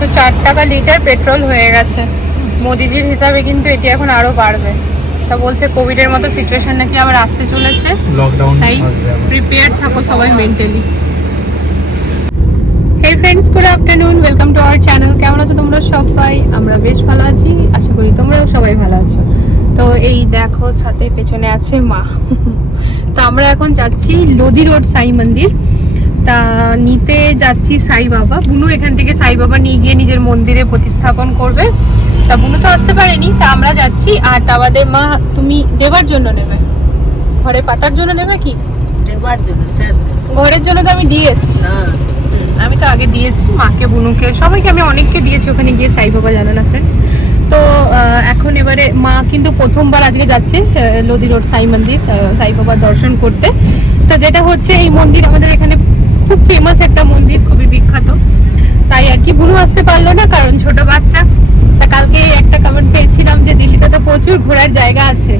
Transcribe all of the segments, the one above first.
104 টাকা litre petrol হয়ে গেছে। মোদিজির হিসাবে কিন্তু এটি এখন আরো বাড়বে। তা বলছে কোভিডের মতো সিচুয়েশন নাকি আবার আসতে চলেছে, লকডাউন তাই প্রিপেয়ার থাকো সবাই mentally. Hey friends, good afternoon, welcome to our channel. কেমন আছো তোমরা সবাই? আমরা বেশ ভালো আছি, আশা করি তোমরাও সবাই ভালো আছো। তো এই দেখো সাথে পেছনে আছে মা। তো আমরা এখন যাচ্ছি লোধি রোড সাই মন্দির। তা নিতে যাচ্ছি সাই বাবা। বুনু এখান থেকে সাই বাবা নিয়ে গিয়ে নিজের মন্দিরে প্রতিস্থাপন করবে। তা বুনু তো আসতে পারেনি, তা আমরা যাচ্ছি। আর তাবাদের মা, তুমি দেবার জন্য নেবে, ঘরে পাতার জন্য নেবে কি? দেবার জন্য ঘরের জন্য তো আমি দিয়ে এসছি। আমি তো আগে দিয়েছি মাকে, বুনুকে, সবাইকে, আমি অনেককে দিয়েছি ওখানে গিয়ে সাই বাবা, জানো না ফ্রেন্ডস। তো এখন এবারে মা কিন্তু প্রথমবার আজকে যাচ্ছে লোধি রোড সাই মন্দির, সাই বাবার দর্শন করতে। তো যেটা হচ্ছে এই মন্দির আমাদের এখানে খুব ফেমাস একটা মন্দির, খুবই বিখ্যাত। তাই আর কি বুনু আসতে পারলো না, কারণ ছোট বাচ্চা। তা কালকে একটা কমেন্ট পেয়েছিলাম যে দিল্লিতে তো প্রচুর ঘোরার জায়গা আছে,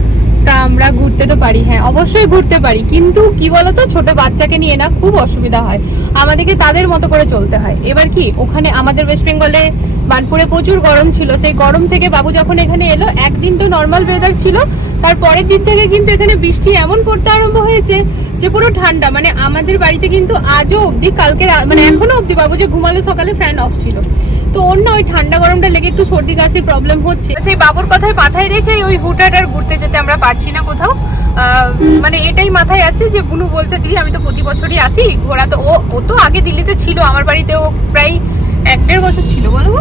তা আমরা ঘুরতে তো পারি। হ্যাঁ, অবশ্যই ঘুরতে পারি, কিন্তু কি বলতো, ছোট বাচ্চাকে নিয়ে না খুব অসুবিধা হয়, আমাদেরকে তাদের মতো করে চলতে হয়। এবার কি, ওখানে আমাদের ওয়েস্ট বেঙ্গলে বানপুরে প্রচুর গরম ছিল, সেই গরম থেকে বাবু যখন এখানে এলো, একদিন তো নর্মাল ওয়েদার ছিল, তার পরের দিন থেকে কিন্তু এখানে বৃষ্টি এমন পড়তে আরম্ভ হয়েছে যে পুরো ঠান্ডা। মানে আমাদের বাড়িতে কিন্তু আজও অবধি, কালকে মানে এখনো অবধি বাবু যে ঘুমালো সকালে ফ্যান অফ ছিল। তো ওর না ওই ঠান্ডা গরমটা লেগে একটু সর্দি কাশির প্রবলেম হচ্ছে। সেই বাবুর কথায় মাথায় রেখে ওই হুটাটার ঘুরতে যেতে আমরা পারছি না কোথাও। মানে এটাই মাথায় আছে যে বুনু বলছে দিদি আমি তো প্রতি বছরই আসি ঘোরা। তো ও তো আগে দিল্লিতে ছিল, আমার বাড়িতে ও প্রায় 1-1.5 বছর ছিল, বলবো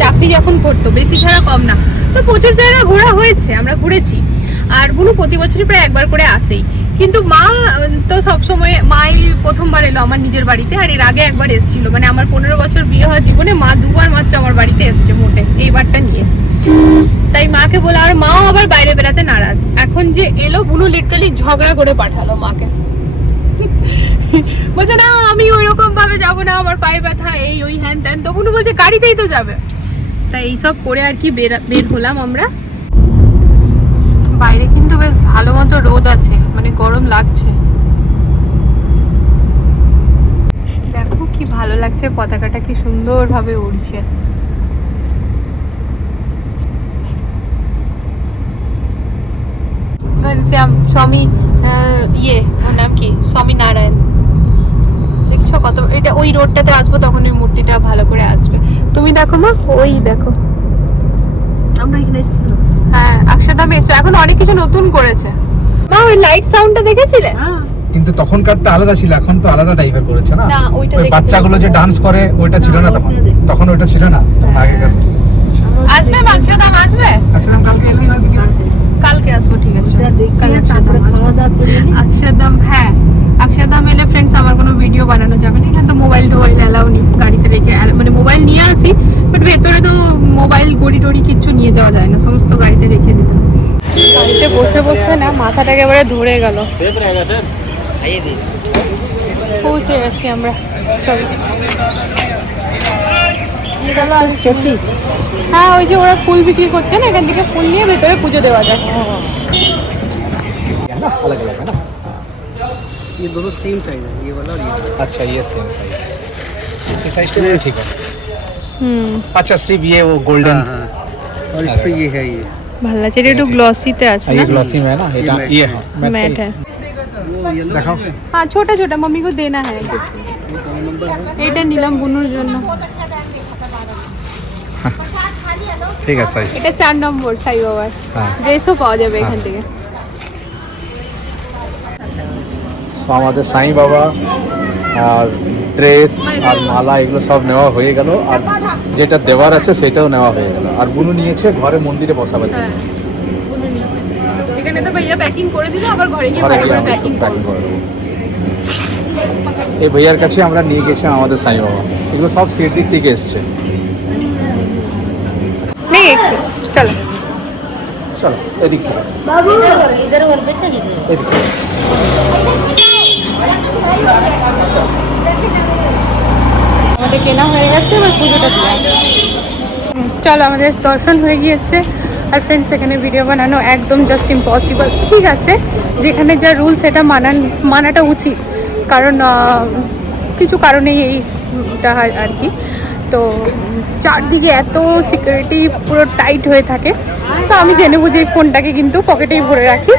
চাকরি যখন করতো, বেশি ছাড়া কম না। তো প্রচুর জায়গা ঘোরা হয়েছে, আমরা ঘুরেছি। আর বুনু প্রতি বছরই প্রায় একবার করে আসেই। কিন্তু মা তো সবসময়, মাই প্রথমবার এলো আমার নিজের বাড়িতে, আর এর আগে একবার এসেছিল। মানে আমার 15 বছর বিয়ে হওয়ার জীবনে মা দুবার মাত্র আমার বাড়িতে এসছে মোটে, এইবারটা নিয়ে। তাই মাকে বলে, আর মাও আবার বাইরে বেড়াতে নারাজ। এখন যে এলো, বুনু লিটারালি ঝগড়া করে পাঠালো মাকে। বলছে না আমি ওইরকম ভাবে যাবো না, আমার পায়ে ব্যথা, এই ওই হ্যান ত্যান। তো বুনু বলছে গাড়িতেই তো যাবে। তাই এইসব করে আর কি বের হলাম আমরা। বাইরে কিন্তু বেশ ভালো মতো রোদ আছে, মানে গরম লাগছে। দেখো কি ভালো লাগছে, পতাকাটা কি সুন্দর ভাবে উড়ছে। স্বামী ওর নাম কি, স্বামী নারায়ণ। দেখছো কত, এটা ওই রোডটাতে আসবো তখন ওই মূর্তিটা ভালো করে আসবে। তুমি দেখো মা, ওই দেখো আমরা এখানে এসেছিলাম। হ্যাঁ, অক্ষরধামে এসো, এখন অনেক কিছু নতুন করেছে। মা ওই লাইট সাউন্ডটা দেখেছিলে? কিন্তু তখনকারটা আলাদা ছিল, এখন তো আলাদা টাইপের করেছে না। না, ওইটা ওই বাচ্চাগুলো যে ডান্স করে ওইটা ছিল না তখন, তখন ওইটা ছিল না আগেকার। আসবে অক্ষরধাম, আসবে একদম কালকে এলেই না, কালকে আসবো, ঠিক আছে। তারপরে খাওয়া দাওয়া করে অক্ষরধাম, হ্যাঁ অক্ষরধাম এলে ফ্রেন্ডস আমার কোনো ভিডিও বানানো যাবে না, এখানে তো মোবাইল টোবাইল অ্যালাউ নেই গাড়িতে রেখে। মানে মোবাইল নিয়ে আসি, বাট ভেতরে তো মোবাইল ঘড়ি টড়ি কিচ্ছু নিয়ে যাওয়া যায় না, সমস্ত গাড়িতে রেখে যেতে। গাড়িতে বসে বসে না মাথাটা একেবারে ধরে গেল। পৌঁছে গেছি আমরা, চলো। হ্যাঁ, ওই যে ওরা ফুল বিক্রি করছে না, এখান থেকে ফুল নিয়ে ভেতরে পুজো দেওয়া যায়। अलग अलग है ना। ये दोनों सेम साइज है, ये वाला और ये वाला। अच्छा ये सेम साइज, ये साइज तो ठीक है। अच्छा सिर्फ ये वो गोल्डन, और इस पे ये है, ये ভালো লাগছে, এটা একটু গ্লসিতে আছে না, ये ग्लॉसी में है ना, ये मैट है। वो येलो दिखाओ। हाँ छोटा छोटा मम्मी को देना है। এটা নিলাম বুনুর জন্য। ঠিক আছে সাইজ, এটা 4 নম্বর সাই বাবার। হ্যাঁ, ড্রেসও পাওয়া যাবে এখান থেকে। তো আমাদের সাই বাবা আর ড্রেস আর মালা এগুলো সব নেওয়া হয়ে গেল, আর যেটা দেওয়ার আছে সেটাও নেওয়া হয়ে গেল। আর বুনু নিয়েছে ঘরে মন্দিরে বসাবার জন্য। হ্যাঁ, বুনু নিয়েছে। এখানে তো ভাইয়া প্যাকিং করে দিল, আবার ঘরে গিয়ে ঘরে ভালো গিয়ে করে আমরা প্যাকিং প্যাকিং করে দেবো। এই ভাইয়ার কাছে আমরা নিয়ে গেছি আমাদের সাই বাবা, এগুলো সব সিটির থেকে এসছে। নেই, চলো চলো এদিকে बाबू इधर और बैठा लीजिए। এদিকে। আমাদের কেনা হয়ে গেছে, এবার পুজোটা দিয়ে আসি। চলো, আমাদের দর্শন হয়ে গিয়েছে। আর ফ্রেন্ডস, এখানে ভিডিও বানানো একদম জাস্ট ইম্পসিবল। ঠিক আছে, যেখানে যা রুল সেটা মানাটা উচিত, কারণ কিছু কারণেই এইটা আর কি। তো চারদিকে এত সিকিউরিটি পুরো টাইট হয়ে থাকে, তো আমি জেনে বুঝে এই ফোনটাকে কিন্তু পকেটেই ভরে রাখি।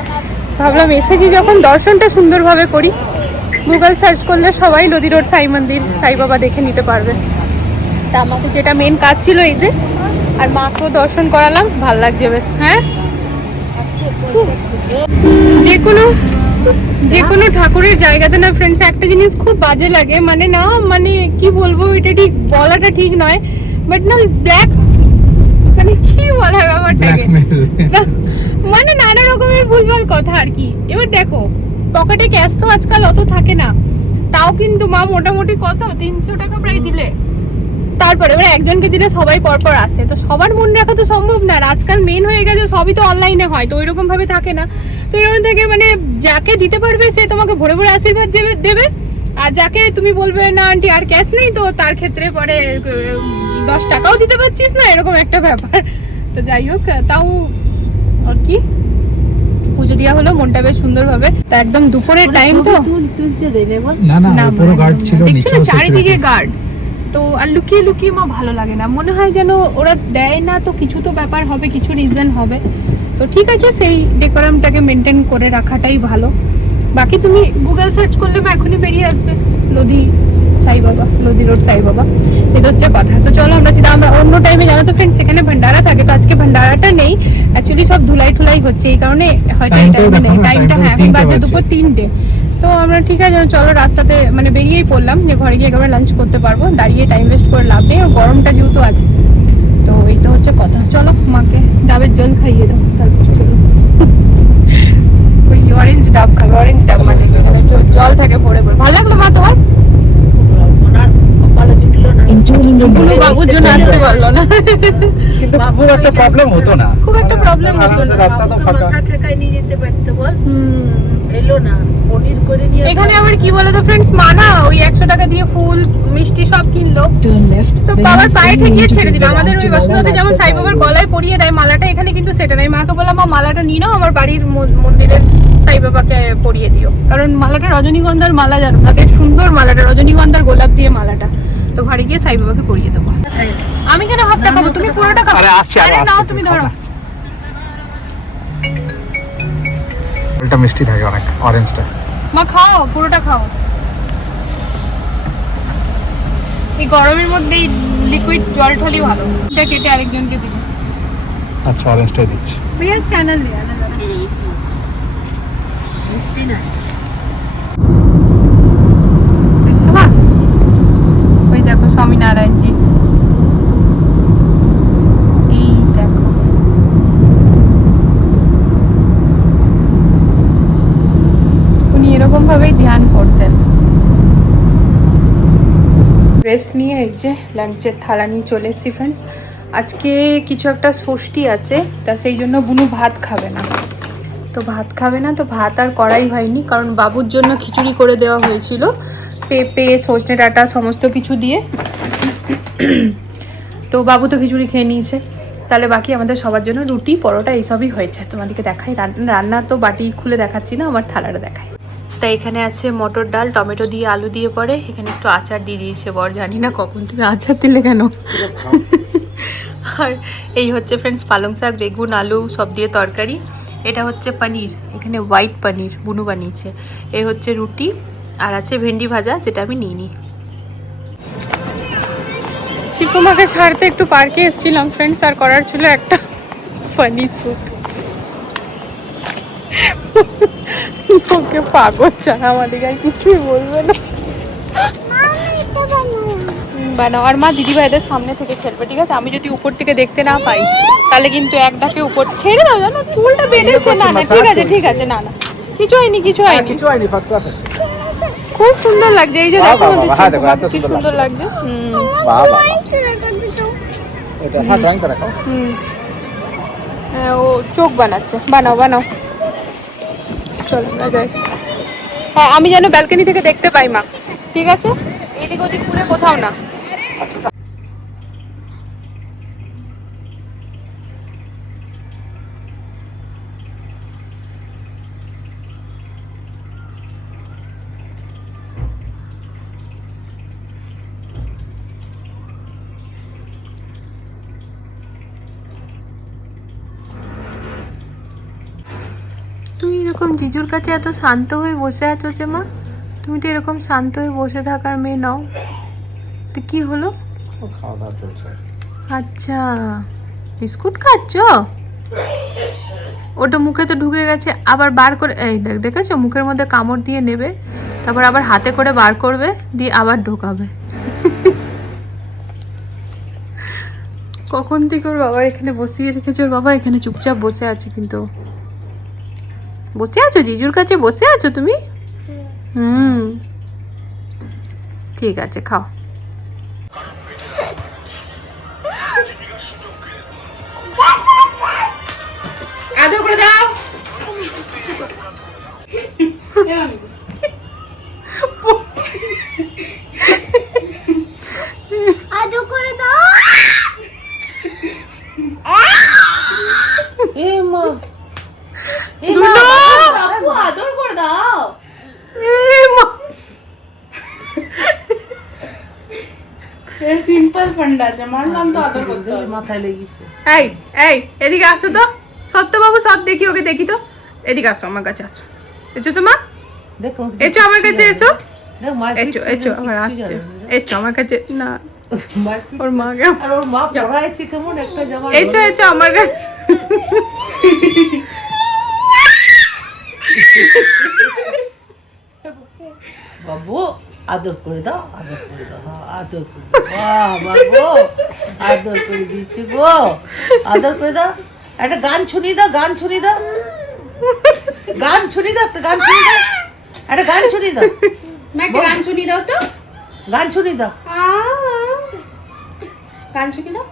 ভাবলাম এসেছি যখন দর্শনটা সুন্দরভাবে করি। গুগল সার্চ করলে সবাই নদী রোড সাই মন্দির সাই বাবা দেখে নিতে পারবে। তা আমাকে যেটা মেন কাজ ছিল এই যে, আর মাকেও দর্শন করালাম, ভাল লাগছে বেশ। হ্যাঁ, যে কোনো ঠাকুরের জায়গাতে না ফ্রেন্ডস একটা জিনিস খুব বাজে লাগে, মানে না মানে কি বলবো, এটা ঠিক বলাটা ঠিক নয়, বাট না ব্ল্যাক মানে কি বলা হয় ব্যাপারটাকে, মানে নানা রকমের ভুলভাল কথা আর কি। এবার দেখো পকেটে ক্যাশ তো আজকাল অত থাকে না, তাও কিন্তু মা মোটামুটি কত 300 টাকা প্রায় দিলে, তারপরে এবার একজনকে দিলে সবাই পরপর আসে, তো সবার মন রাখা তো সম্ভব না। আর আজকাল মেন হয়ে গেছে সবই তো অনলাইনে হয়, তো ওইরকম ভাবে থাকে না। তো এরকম থেকে মানে যাকে দিতে পারবে সে তোমাকে ভরে ভরে আশীর্বাদ দেবে, আর যাকে তুমি বলবে না আন্টি আর ক্যাশ নেই, তো তার ক্ষেত্রে পরে 10 টাকাও দিতে পারছিস না, এরকম একটা ব্যাপার। তো যাই হোক, তাও আর কি পুজো দেওয়া হলো, মনটা বেশ সুন্দরভাবে। তা একদম দুপুরের টাইম তো না পুরো গার্ড ছিল, নিচে চারিদিকে গার্ড। তো আর লুকিয়ে লুকিয়ে মা ভালো লাগে না, মনে হয় যেন ওরা দেয় না তো কিছু তো ব্যাপার হবে, কিছু রিজন হবে। তো ঠিক আছে, সেই ডেকোরামটাকে মেনটেন করে রাখাটাই ভালো। বাকি তুমি গুগল সার্চ করলে মা এখনই বেরিয়ে আসবে লোধি সাই বাবা, লোধি রোড সাই বাবা, এটা হচ্ছে কথা। তো চলো আমরা অন্য টাইমে জানো তো ফ্রেন্ডস সেখানে ভান্ডারা থাকে, তো আজকে ভান্ডারাটা নেই, অ্যাকচুয়ালি সব ধুলাই ঠুলাই হচ্ছে, এই কারণে হয়তো এই টাইমে নেই। টাইমটা হ্যাঁ এখন বাজে দুপুর 3টে। তো আমরা ঠিক আছে চলো রাস্তাতে মানে বেরিয়েই পড়লাম, যে ঘরে গিয়ে একেবারে লাঞ্চ করতে পারবো, দাঁড়িয়ে টাইম ওয়েস্ট করে লাভ নেই, গরমটা যেহেতু আছে। তো এই তো হচ্ছে কথা। চলো মাকে ডাবের জল খাইয়ে দাও, তারপর চলো ওই অরেঞ্জ ডাব খাবে, অরেঞ্জ ডাব মাঠে জল থাকে ভরে ভরে। ভালো লাগলো মা তোমার? বাবুর জন্য আসতে পারলো না, কিন্তু খুব একটা প্রবলেম হতো না, খুব একটা প্রবলেম হতো না, রাস্তা তো ফাঁকা। ঠেকায় নিয়ে যেতে পারতো বল, এলো না পনির করে নিয়ে। এখানে আবার কি বলে তো ফ্রেন্ডস, মা না ওই 100 টাকা দিয়ে ফুল মিষ্টি সব কিনলো, তো বাবার পায়ে ঠেকিয়ে ছেড়ে দিল। আমাদের ওই বসুন্ধরাতে যেমন সাই বাবার গলায় পরিয়ে দেয় মালাটা, এখানে কিন্তু সেটা নেই। মাকে বললাম মা মালাটা নিয়ে নাও, আমার বাড়ির মন্দিরের সাই বাবাকে পরিয়ে দিও, কারণ মালাটা রজনীগন্ধার মালা, জানো না বেশ সুন্দর মালাটা, রজনীগন্ধার গোলাপ দিয়ে মালাটা। তো ঘরে গিয়ে সাই বাবাকে পরিয়ে দেবো। আমি কেন হাফটা খাবো, তুমি পুরোটা খাবো। আরে আসছি, আরে নাও তুমি ধরো। এটা মিষ্টি থাকে অনেক, অরেঞ্জটা। মা খাও, পুরোটা খাও। এই গরমের মধ্যে লিকুইড জল ঠলই ভালো। এটা কেটে আরেকজনকে দিবি। আচ্ছা অরেঞ্জটাই দিচ্ছি। भैया स्कैनर लिया ना जरा। মিষ্টি না দেখছো মা, ওই দেখো স্বামীনারায়ণ জি, এই দেখো উনি এরকম ভাবেই ধ্যান করতেন। রেস্ট নিয়ে এই যে লাঞ্চের থালা নিয়ে চলে এসেছি ফ্রেন্ডস। আজকে কিছু একটা ষষ্ঠী আছে, তা সেই জন্য বুনু ভাত খাবে না, তো ভাত খাবে না, তো ভাত আর করাই হয়নি, কারণ বাবুর জন্য খিচুড়ি করে দেওয়া হয়েছিল পেঁপে সজনে ডাঁটা সমস্ত কিছু দিয়ে। তো বাবু তো খিচুড়ি খেয়ে নিয়েছে, তাহলে বাকি আমাদের সবার জন্য রুটি পরোটা এইসবই হয়েছে। তোমাদেরকে দেখাই, রান্না তো বাটি খুলে দেখাচ্ছি না, আমার থালাটা দেখাই। তাই এখানে আছে মটর ডাল, টমেটো দিয়ে আলু দিয়ে পরে, এখানে একটু আচার দিয়ে দিয়েছে বর, জানি না কখন তুমি আচার দিলে কেন। আর এই হচ্ছে ফ্রেন্ডস পালং শাক, বেগুন, আলু সব দিয়ে তরকারি। এটা হচ্ছে পনির, এখানে হোয়াইট পনির বুনু বানিয়েছে। এই হচ্ছে রুটি, আর আছে ভেন্ডি ভাজা, যেটা আমি নিইনি। শিপুমাকে ছাড়তে একটু পার্কে এসেছিলাম ফ্রেন্ডস, আর করার ছিল একটা ফানি স্যুট। ওকে পাগল ছাড়া আমাদেরকে আর কিছুই বলবে না। বানাও, আর মা দিদি ভাইদের সামনে থেকে খেলবে, ঠিক আছে? আমি যদি উপর থেকে দেখতে না পাই তাহলে কিন্তু এক ডাকে উপর ছেড়ে দাও, জানো চুলটা বেঁধেছে। না না ঠিক আছে ঠিক আছে, না না কিছু হয়নি কিছু হয়নি, কিছু হয়নি, ফার্স্ট ক্লাস আছে। খুব সুন্দর লাগছে, এই যে দেখো হ্যাঁ দেখো এত কি সুন্দর লাগছে। বাহ বাহ, এটা হ্যাঁ ড্রয়িং করে রাখো। হ্যাঁ ও চোখ বানাচ্ছে, বানাও বানাও, চলো না যাই। হ্যাঁ আমি যেন ব্যালকনি থেকে দেখতে পাই মা, ঠিক আছে? এদিক ওদিক ঘুরে কোথাও না। এরকম জিজুর কাছে এত শান্ত হয়ে বসে আছো যে মা? তুমি তো এরকম শান্ত হয়ে বসে থাকার মেয়ে নাও, তো কি হলো? ও খাওয়া দাওয়া চলছে। আচ্ছা, বিস্কুট খাচ্ছ? ওটা মুখে তো ঢুকে গেছে, আবার বার করে, এই দেখ, দেখেছো মুখের মধ্যে কামড় দিয়ে নেবে, তারপর আবার হাতে করে বার করবে, দিয়ে আবার ঢোকাবে। কখন থেকে ওর বাবা এখানে বসিয়ে রেখেছে, ওর বাবা এখানে চুপচাপ বসে আছে, কিন্তু বসে আছো জিজুর কাছে, বসে আছো তুমি? হুম, ঠিক আছে, খাও। আদর করে দাও। আদর করে দাও। এ মা দুলো, আদর করে দাও। এর সিম্পল ফান্ডা আছে, মারলাম তো আদর করতে হবে। মাথায় লেগেছে। এই এই এদিকে আসো তো, সত্যবাবু সব দেখি, ওকে দেখি তো, এদিকে আসো, আমার কাছে আসো, এসো তো মা, দেখো এসো আমার কাছে, এসো, দেখ মা এসো, এসো, আমার আসছে, এসো আমার কাছে, না ওর মাকে, আর ওর মা পড়াইছে কেমন একটা জামা। এসো, এসো আমার কাছে। বাবু আদর করে দাও, আদর করে দাও, হ্যাঁ, আদর করে দাও। বাহ বাবু আদর করে দিচ্ছি গো, আদর করে দাও। একটা গান শুনিয়ে দাও, গান শুনিয়ে দাও, গান শুনিয়ে দাও, একটা গান শুনিয়ে দাও, একটা গান শুনিয়ে দাও, মাকে গান শুনিয়ে দাও তো, গান শুনিয়ে দাও। গান শুনিয়ে দাও।